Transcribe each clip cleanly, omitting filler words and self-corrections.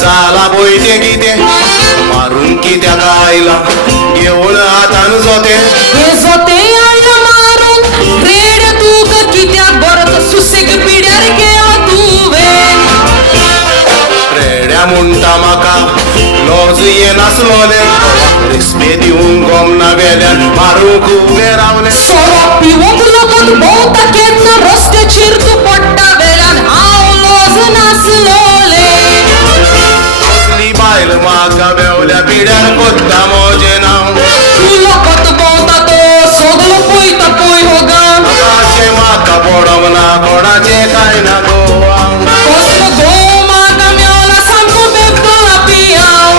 साला बोयते किते मारून कित्या गायला घेऊन हातान जोते हे जोते मारून रेड तूक कित्याक बरत सुसेग पिड्यार केला तुवे रेड्या म्हणटा म्हाका लॉज ये नासलोले रिस्पे दिवून गोमना वेल्यान मारूंक उबे रावले सोरो पिवूंक लागून भोवता केन्ना रस्त्याचेर तूं पडटा वेल्यान हांव लॉज नासलोले कसली बायल म्हाका बेवल्या पिड्यार कोत्ता मोजे नांव तूं लोकत भोवता तो सगलो पळयता पळय हो गांव आकाशे म्हाका पडोंक ना कोणाचे कांय ना गोवा कसलो घोव म्हाका मेवला सामको बेगला पियाव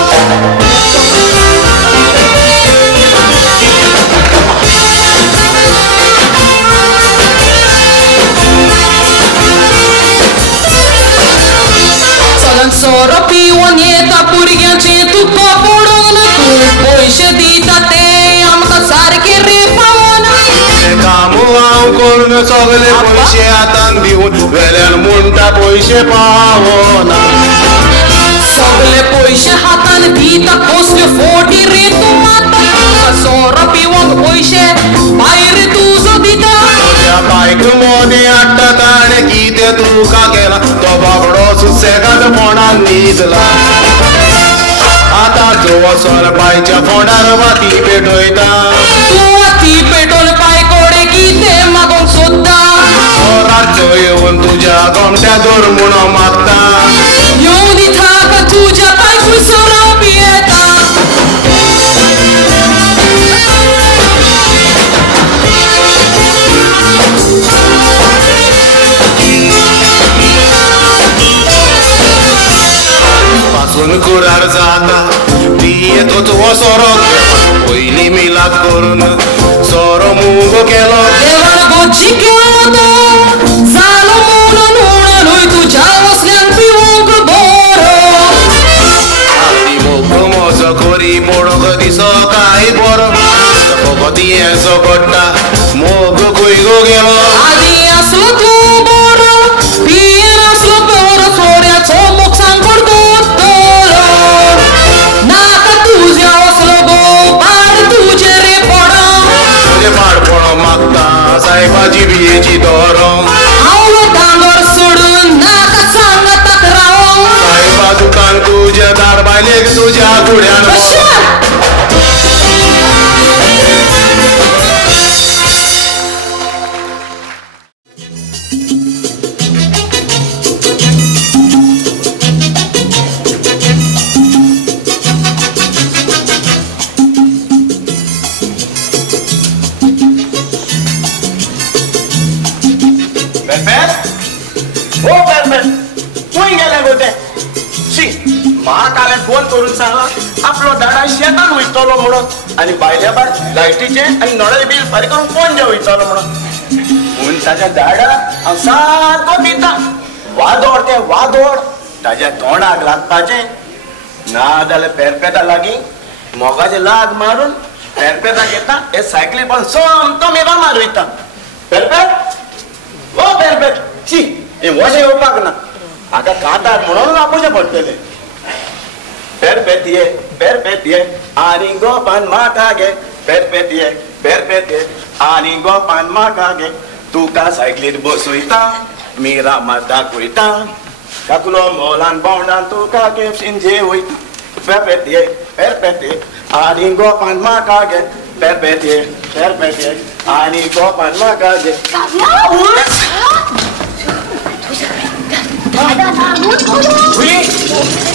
चलन सोरो पिवून येता भुरग्यांचे तुका पडून तूं पयशे दिता ते आमकां सारके रेपावना काम हांव करून सगळे पयशे हातान दिवून वेल्यान म्हणटा पयशे पावना सगळे पयशे हातान दिता कसल्यो फोटी रे तूं माता सोरो पिवूंक पयशे भायर तुजो दिता त्या बायक मोने हाडटा ताणे कितें तुका केला तो बाबडो सुसेगाद फोंडान न्हिदला आतां जो वचोन बायच्या फोंडार वाती पेटयता तूं ती पेटोवन पाय कोडे कितें मागोंक सोदता रातचो येवन तुज्या गोमट्या दोर म्हणो मागता येवन दिता का तुज्या पायकूय सोरो पियेता पासून कुरार जाता पियेतोच हो सोरो पयलीं मिलाद करून सोरो मूग केलो देवान गोची केलो तो जालो म्हणून म्हणून तुज्या वसल्यान पिवूंक बरो आदी मोग मोजो करी पडोग दिसो काय बरो फकती हेचो पडटा मोग खंय गो गेलो आदी असलो तूं बरो पियेन असलो बरो सोऱ्याचो मोग सांगड दोतलो नाका तुज्या असलो गो पाड तुजे रे पडो तुजे पाडपणो मागता सायबाची बियेची दोरो हांव दांगोर सोडून नाका सांगताक रावो सायबा दुकान तुज्या दार बायलेक तुज्या फुड्यान फोन करून सांगला आपलो दाडा शेतान वयतलो म्हणून आणि बायल्या बाय लायटीचे आणि नळे बील फारीक करून पणजे वयतलो म्हणून पूण ताच्या दाडा हांव सारको भिता वादोड ते वादोड ताच्या तोंडाक लागपाचे ना जाल्यार पेरपेता लागीं मोगाचे लाग मारून पेरपेता घेता हे सायकली पण सोमतो मेबा मारयता पेरपेट ओ पेरपेट शी हे वशे येवपाक ना हाका कांतार म्हणून आपोवचें पडटलें Perpetie, ani gopan makage, perpetie, ani gopan makage, tuka cyclit bosuita, mira mata kuita, kakulo molan bondan tuka keps inje wita, perpetie, ani gopan makage, perpetie, ani gopan makage. Ada namun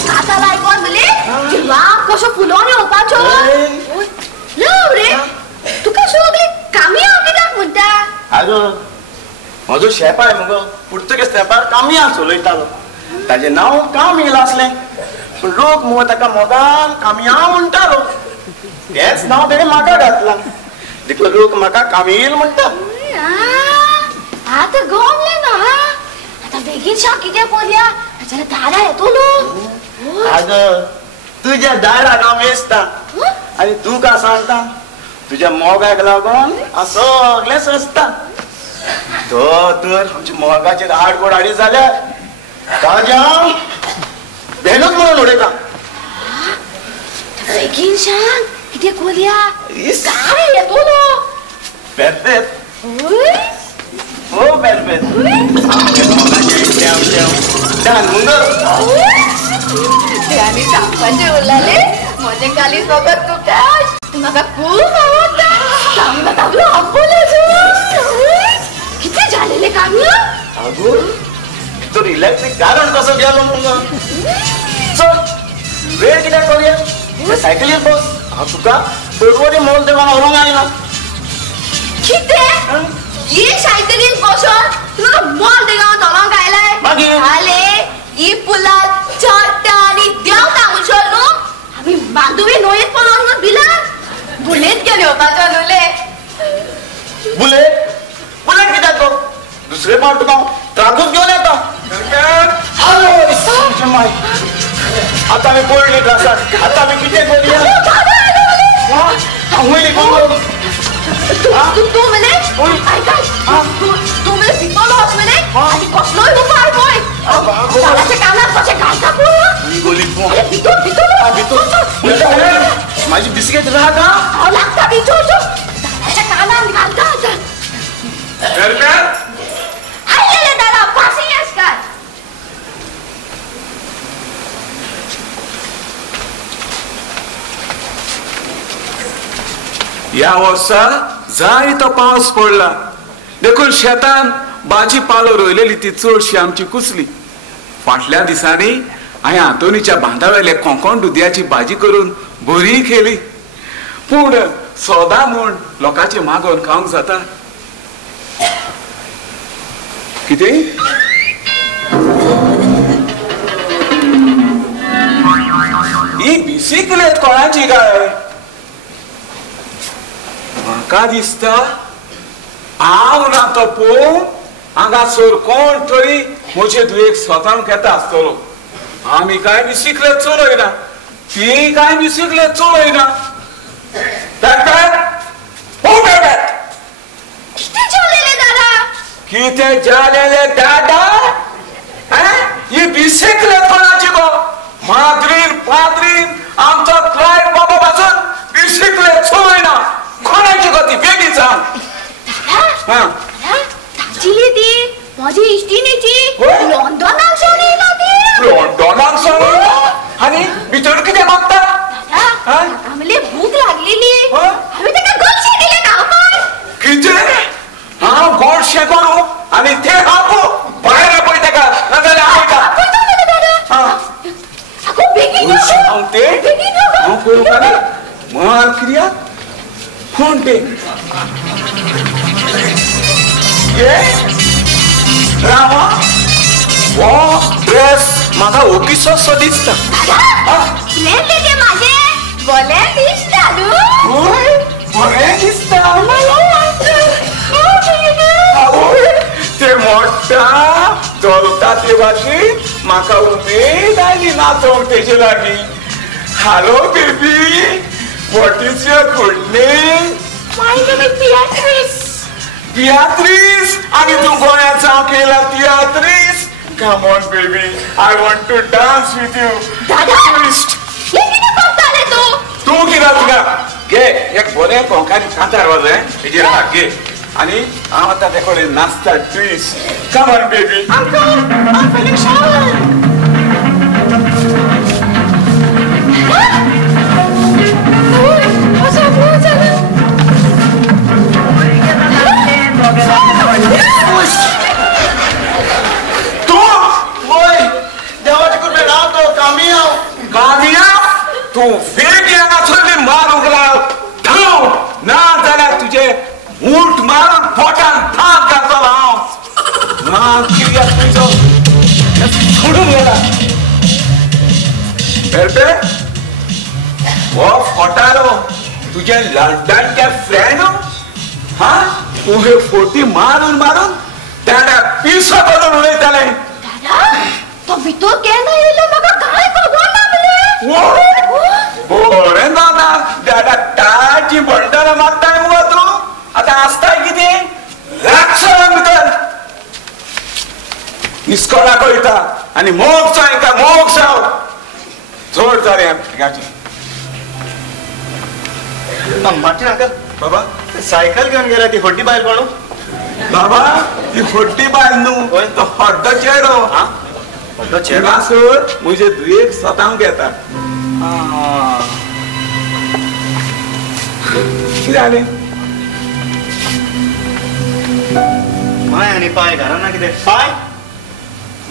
kata laikon beli, jiwa kosong pulaunya apa coba? Laure, tu kan suami kami yang kita muda. Aduh, maksud siapa yang mau? Portugis siapa? Kami yang sulit tahu. Tadi nau kami lasle, peluk mau tak mogan kami yang muda lo. Yes, nau dari maka datang. Di peluk maka kami yang muda. Ada gomle na. आता बेगीन शा किती पोरया त्याला दाडा येतो low अगं तुझ्या दाडा का मेसता आणि तू का सांगता तुझ्या मोगाक लागून सगळे सस्ता तो तर आमच्या मोगाचे आडगोड आडी झाल्या ताज्या भेनूच म्हणून उडयता बेगीन सांग किती खोलया इस. काय येतो नो बेरबेर ओय हो बेरबेर ध्यान मुंगर आणि सांगपाचे उरलाले माझे काली बघत तू काय म्हाका खूप आवडता चांगला चांगलं आपलेचो किती झालेले काम अगो तो इलेक्ट्रिक कारण कसं गेलो मग चल वेळ कित्याक करूया सायकलीर बस हांव तुका परवरी मोल देवान व्हरोंक आयला किती ये सायकलीन बसून तुला मॉल देगाव चलोंक आयलाय मागीर? आले ई पुलार चडटा आणि देवता म्हणसर न्हू आम्ही बांदुवे न्हंयेत पळोवन बिला बुलेट घेवन येवपाचो न्हूले बुलेट बुलेट कित्याक तो दुसरे फावट तुका ट्राकूच घेवन येता हालो माय आतां आमी पडली ट्राकात आतां आमी कितें करूया वयली तू म्हणे ऐकाय तू म्हणे भितलो वच म्हणे आणि कसलोय उपाय पळय झाडाच्या कानार कशें घालता पळय गोली भितर माझी बिस्किट राहा का हांव लागता भितर झाडाच्या कानार घालता आयलेले दादा फासी आसतात या वर्सा जाय तो पावस पडला देखून शेतान भाजीपालो रोयलेली ती चडशी आमची कुसली फाटल्या दिसांनी हांवें आंतोनीच्या बांदावेले कोंकण दुदयाची भाजी करून बरी केली पूण सोदा म्हूण लोकांचे मागोवन खावंक जाता कितें ही बिसिकलेट कोणाची काय म्हाका दिसता हांव ना तो पळोवन हांगासर कोण तरी म्हजे दुयेक स्वतांक येता आसतलो आमी काय बिसिकलेट चलयना ती काय बिसिकलेट चलयना किती जेवलेले दादा कितें जालेले दादा ही बिसिकलेट कोणाची गो माद्रीन पाद्रीन आमचो क्लायंट बाबा पासून बिसिकलेट चलयना कोणाची गो ती बेगीन सांग तांचिली ती माझी इश्टिणीची होय? लंडनाक सोडून येयला ती लंडनाक सोडून आनी भितर कितें मागता आमले भूक लागलेली होय? हांवें ताका गोडशें दिलें खावपाक कितें हांव गोडशें करूं आनी तें खावपू भायर पळय ताका नाजाल्यार आवयता बेगीन हांव तें हांव करूं आनी मार कित्याक कोण तें रामा हो ड्रेस म्हाका ओकिसोसो दिसता ते माझे बोले दिसता न्हू बरें दिसता ते मोडटा चलता ते भाशेन म्हाका उमेद आयली नाचोंक तेजे लागीं hello baby what is your good name my name is Beatrice Beatrice, आणि तू गोंयांत जावं केला Beatrice. Come on, baby. I want to dance with you. दादा हे किती करताले तू तू कित्याक तुका घे एक बरें कोंकणी कांतार वाजय हेजेर हात घे आनी हांव आतां ते कडेन नाचता twist. Come on, baby. I'm feeling shy. तू ओय देवाचे कृपे राव तो कामिया कामिया तू वेगळी हांगासरली मारूंक लाव धांव ना जाल्यार तुजे ऊंट मारून पोटान थाप घालतलो हांव ना कित्याक तुजो सोडून गेला बेरबे हो फोटारो तुजे लंडनचे फ्रेंड हा तू हे फोटी मारून मारून त्या पिसो करून उडयताले दादा तो भितर केन्ना येयलो म्हाका कांय खबर ना बरें जाता दादा ताची भंडारा मागताय मुगो तूं आतां आसताय कितें रातचो भितर इस्कोला कळटा आनी मोग सांगता मोग सांग जोड जाले भुरग्याची. मार्टिन अंकल बाबा सायकल घेऊन गेला ती होड्डी बायल कोण बाबा ती होट्टी बायल न्हू तो हड्डो चेडो. हड्डो चेडो हांगासर म्हजे दुयेक स्वतांक येता. कितें जालें? माय आनी पाय घराना कितें पाय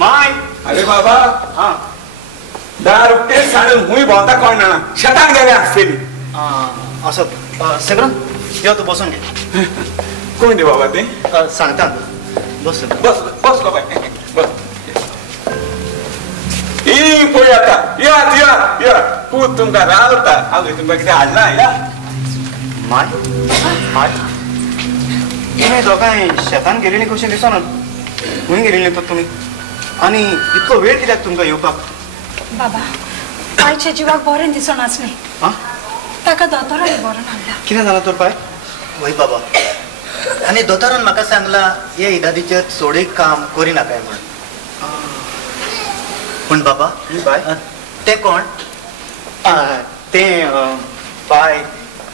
माय. अरे बाबा हा 10 रुपये साडून हुंय भोंवता कोण जाणा शेतान गेले आसतली. असं सेग्रन यो तू बसून घे. कोण रे बाबा ते? सांगता बस बस बस गो बाय बस. ई पळय आतां यात यात यात पूत तुमकां रावता. हांव तुमकां कितें हाडना या. माय माय तुमी दोगांय शेतान गेलेली कशें दिसना. खंय गेलेली तर तुमी आनी इतको वेळ कित्याक तुमकां येवपाक? बाबा पायच्या जिवाक बरें दिसनाच न्ही. हा ताका दोतोरान बरो हाडला. कितें जालां तर पाय? वय बाबा आनी दोतोरान म्हाका सांगला हे इदादीचेर चोडूय काम करिनाकाय म्हणून. पूण बाबा बाय ते कोण? ते पाय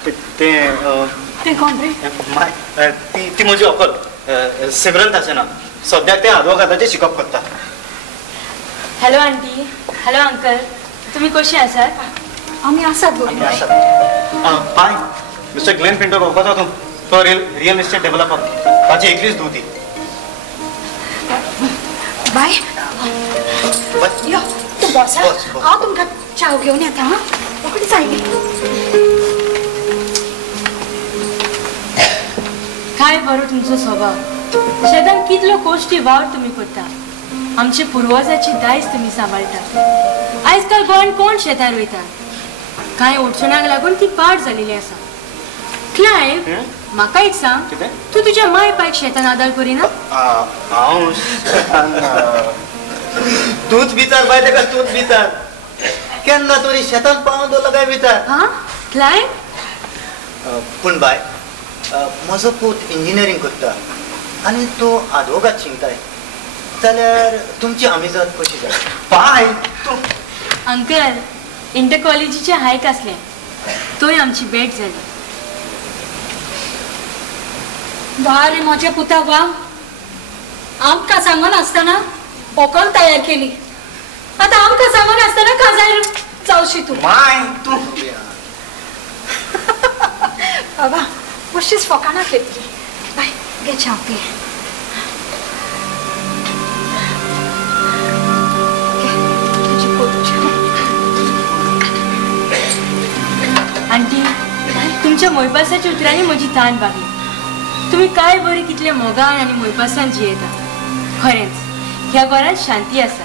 ते ते कोण रे? माय ती म्हजी अकल सेग्रंत आसे ना. सद्याक ते आदवोगादाचें शिकप करता. Hello aunty. Hello uncle. तुम्ही कशी आसात? आमी आसात बरी. पाय मिस्टर ग्लेन पिंटो वळखता तूं? तो रियल इस्टेट डेव्हलपर. ताची एकलीच धूव ती. बाय यो तू बस. हांव तुमकां चाव घेवन येता. हा रोखडीच आयली. काय बरो तुमचो स्वभाव. शेतान कितलो गोश्टी वावर तुम्ही करता. आमचे पुर्वजाची दायज तुम्ही सांबाळटा. आयज काल गोंयान कोण शेतार वयता. कांय अडचणाक लागून ती पाड जालेली आसा. क्लायव म्हाका एक सांग तू तुज्या माय पायक शेतान आदार करिना? हांव तूच विचार बाय ताका तूच विचार. केन्ना तरी शेतान पावून दवरलो काय विचार. हा क्लायव. पूण बाय म्हजो पूत इंजिनियरींग करता आनी तूं आदवोगाद शिकताय जाल्यार तुमची आमिजात कशी जाय? पाय तूं अंकल इंटर कॉलेजीचे हायक आसले तोय आमची भेट जाली. वा रे म्हज्या पुता वा. आमकां सांगून आसतना अकल तयार केली. आतां आमकां सांगून आसतना काजार जावशी तूं. माय तूं बाबा अशीच फकाणां घेतली. बाय घे चाव पी. तुजी पोत चाव. आंटी तुमच्या मोयपासाच्या उतरांनी म्हजी तान भागली. तुम्ही काय बरी कितले मोगान आनी मोयपासान जियेता. खरेंच ह्या घरांत शांती आसा.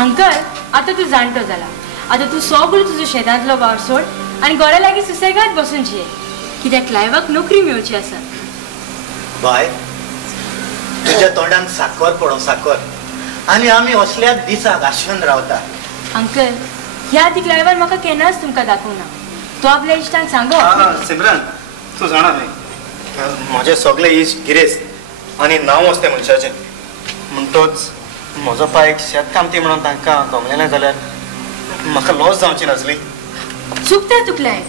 अंकल आता तू जाणटो जाला. आता तू सगळो तुजो शेतांतलो वावर सोड आनी घरा लागीं सुसेगाद बसून जिये. कित्याक लायवाक नोकरी मेळची आसा. बाय तुज्या तोंडान साकर पडो साकर आनी आमी असल्याच दिसाक आशेन रावता. अंकल ह्या ती क्लायवार म्हाका केन्नाच तुमकां दाखोवना. तो आपल्या इश्टांक सांगो. सिमरन तूं जाणा न्ही म्हजे सगळे इश्ट गिरेस्त आनी नांव आसता मनशाचें. म्हणटोच म्हजो पायक शेत कामती म्हणून तांकां गमलेलें जाल्यार म्हाका लॉस जावची नासली. चुकता तुकलाय.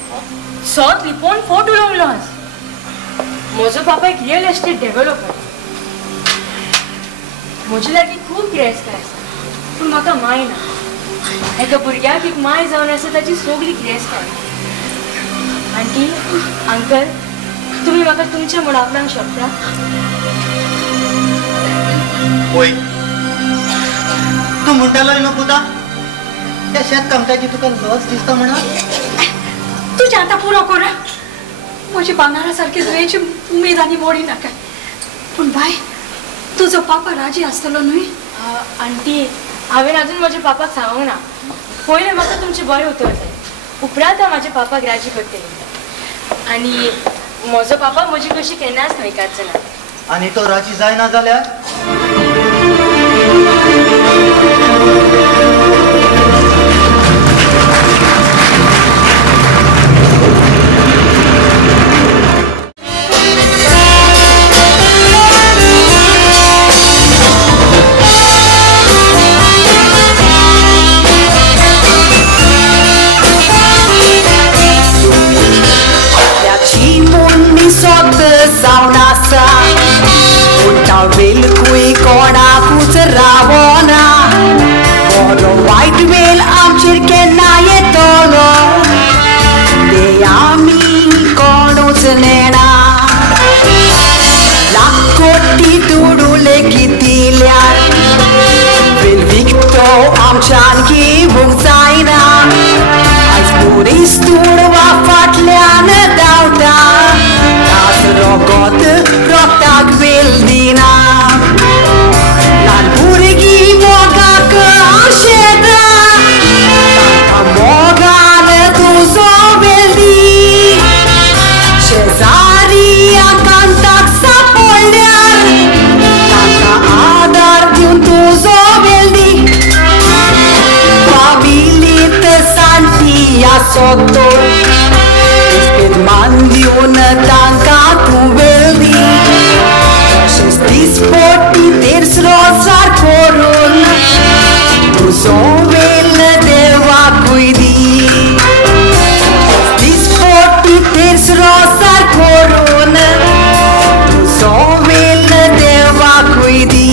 सोत लिपोवन फोट उलोवलो आस. म्हजो बाबा एक रियल एस्टेट डेव्हलपर. म्हजे लागीं खूब गिरेस्त आसा पूण म्हाका माय ना. एका भुरग्याक एक माय जावन आसा ताची सगळी गिरेस्त. आंटी अंकल तुम्ही म्हाका तुमच्या म्हूण आपणाक शकता? पळय तूं म्हणटालो न्हू पुता त्या शेत कामताची तुका लॉस दिसता म्हणा. तुजें आतां पुरो कर. म्हजी भांगारा सारकी दुयेची उमेद आनी मोडी नाका. पूण बाय तुजो पापा राजी आसतलो न्हय? आंटी हांवें अजून म्हज्या पापाक सांगूंक ना. पयलें म्हाका तुमचें बरें उतर जाय. उपरांत हांव म्हाज्या पापाक राजी करतलें. आनी म्हजो पापा म्हजी कशी केन्नाच न्हयकारचो ना. आनी तो राजी जायना जाल्यार वेलकुय कोणाकूच रावना बरो वायट वेल आमचेर केन्ना येतलो ते आमी कोणूच नेना लाख कोटी दुडू लेगीत दिल्यार वेल विकतो आमच्यान घेवंक जायना आयज पुरीस तुडवा फाटल्यान धांवता तास रगत रगताक वेल दिना ल्हान भुरगीं मोगाक आशेता तांकां मोगान तुजो वेल दी शेजारी आकांताक सांपडल्यार तांकां आदार दिवन तुजो वेल दी familit santi asotto Ispet man diun tanka tu veldi Shes dispoti ters rosar korun Tu sovel deva cuidi Shes dispoti ters rosar korun Tu sovel deva cuidi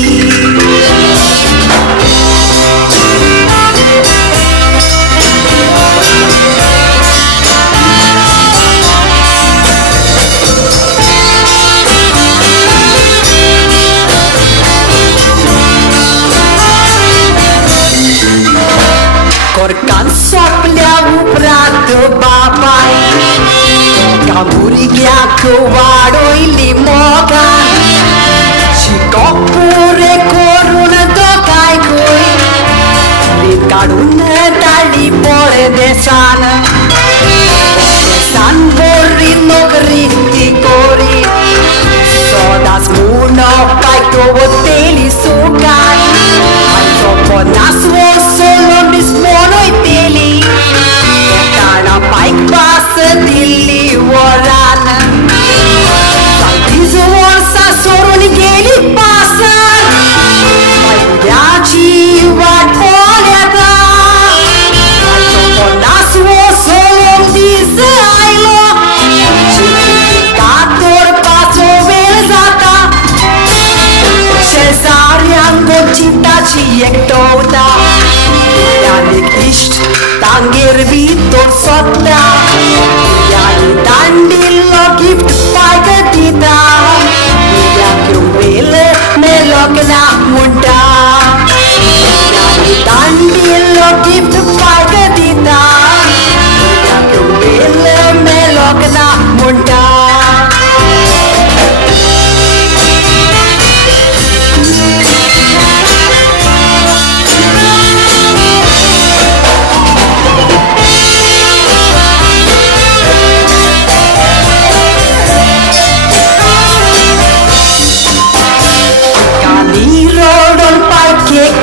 Corcan soplea uprat babai Camurighia covadoi limoga Și copure corun docai coi Ricadun tali pore de sana San borri no gritti cori Sodas muno pai toboteli sucai Ai sopo nasvo solo mismono i teli Tana paik pas dilli voran Sai dizvor sa sorun geli pasa Mai udiaci vat poleta Ai sopo nasvo solo dizailo Și cator paso velzata Cezarian gocita ci ectota Janik ist tangervitor sotta Jani dandillo gift paikatita Jakiumvele melokna munta Jani dandillo gift paikatita Jakiumvele melokna munta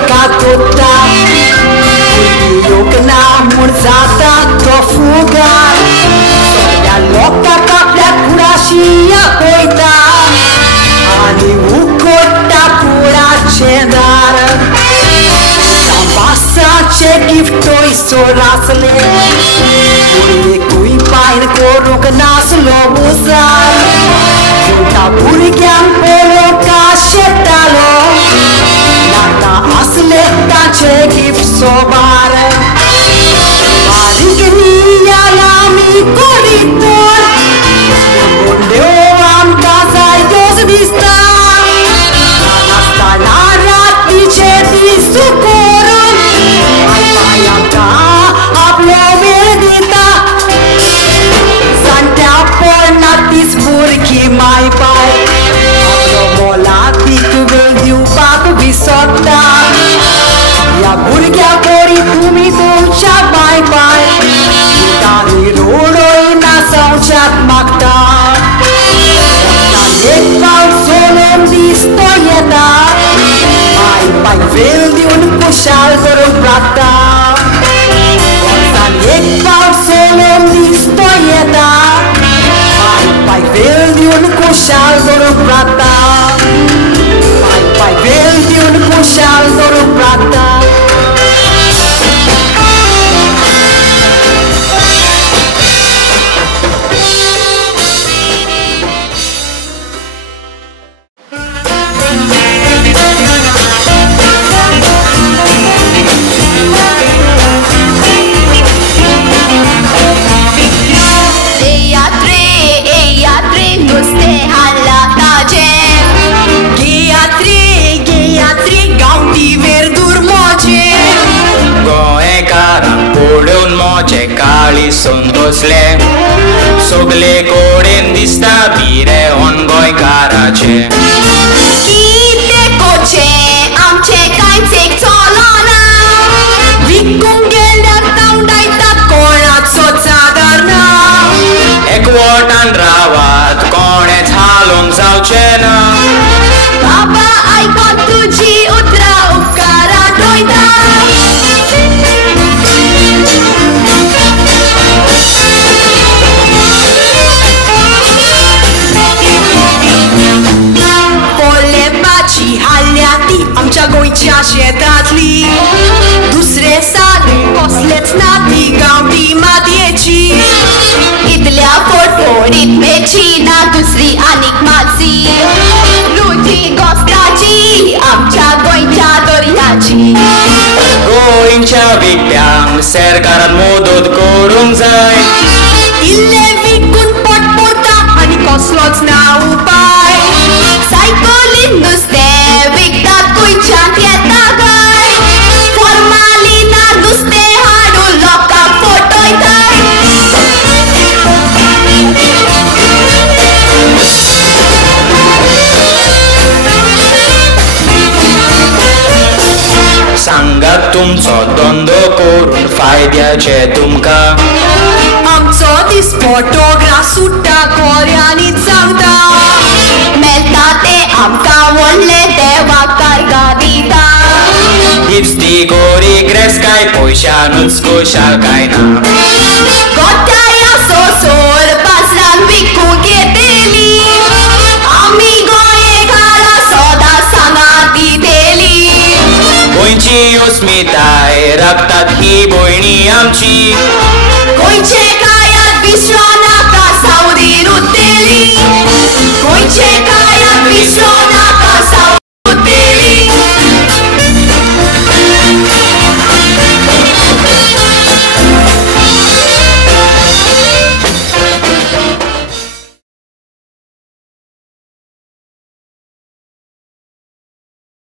Catota eu que namorzata to fuga Soia loca capea curashia coita Ani ucota pura cedar Tambasa ce giftoi sorasle Uri cui pain corunc naslo uzar Junta burgheam polo cașetalo Nata asleta ce gift sobare Arignia la mi corridor Unde o am casa jos vista Asta narat dice di sucorul Ai paia ta aplo medita Santea pornatis burki mai pai Aplo molatic veldiu papu visota Ja burgia pori tumi ducha mai pai Tani ruroi na sauchat makta Tan ekval solom distoyeta Mai pai veldi un pushal dorum prata Tan ekval solom distoyeta Mai pai veldi un pushal dorum prata Mai pai veldi un pushal dorum prata आमच्या गोंयच्या शेतांतली दुसरे साले कसलेच ना ती गांवठी मातयेची इतल्या फोडफोडीत मेची ना दुसरी आनीक मातशी रुची गोस्ताची आमच्या गोंयच्या दर्याची गोंयच्या विकप्यांक सरकारान मदत करूंक जाय इल्ले विकून पोट पोरता आनी कसलोच ना उपाय सायकलीन नुस्तें विकतात गोंयच्यान येता गाय फॉर्मालिना नुस्तें हाडून लोकांक फटयताय सांगात तुमचो धंदो करून फायद्याचे तुमकां आमचो दीस फोटोग्राफ सुट्टा कोऱ्यांनीच सांगता मेलता ते आमकां व्हडले देवाकार दिता दिसती गोरी ग्रेस काय पयशानूच कुशाल काय ना गोठाया सोसोर बाजरान विकूंक येतेली आमी गोंयेकारां सोदां सांगात दितेली गोंयची अस्मिताय रगतात ही भयणी आमची गोंयचे कायात विसरो नाका सावरीन उरतेली गोंयचे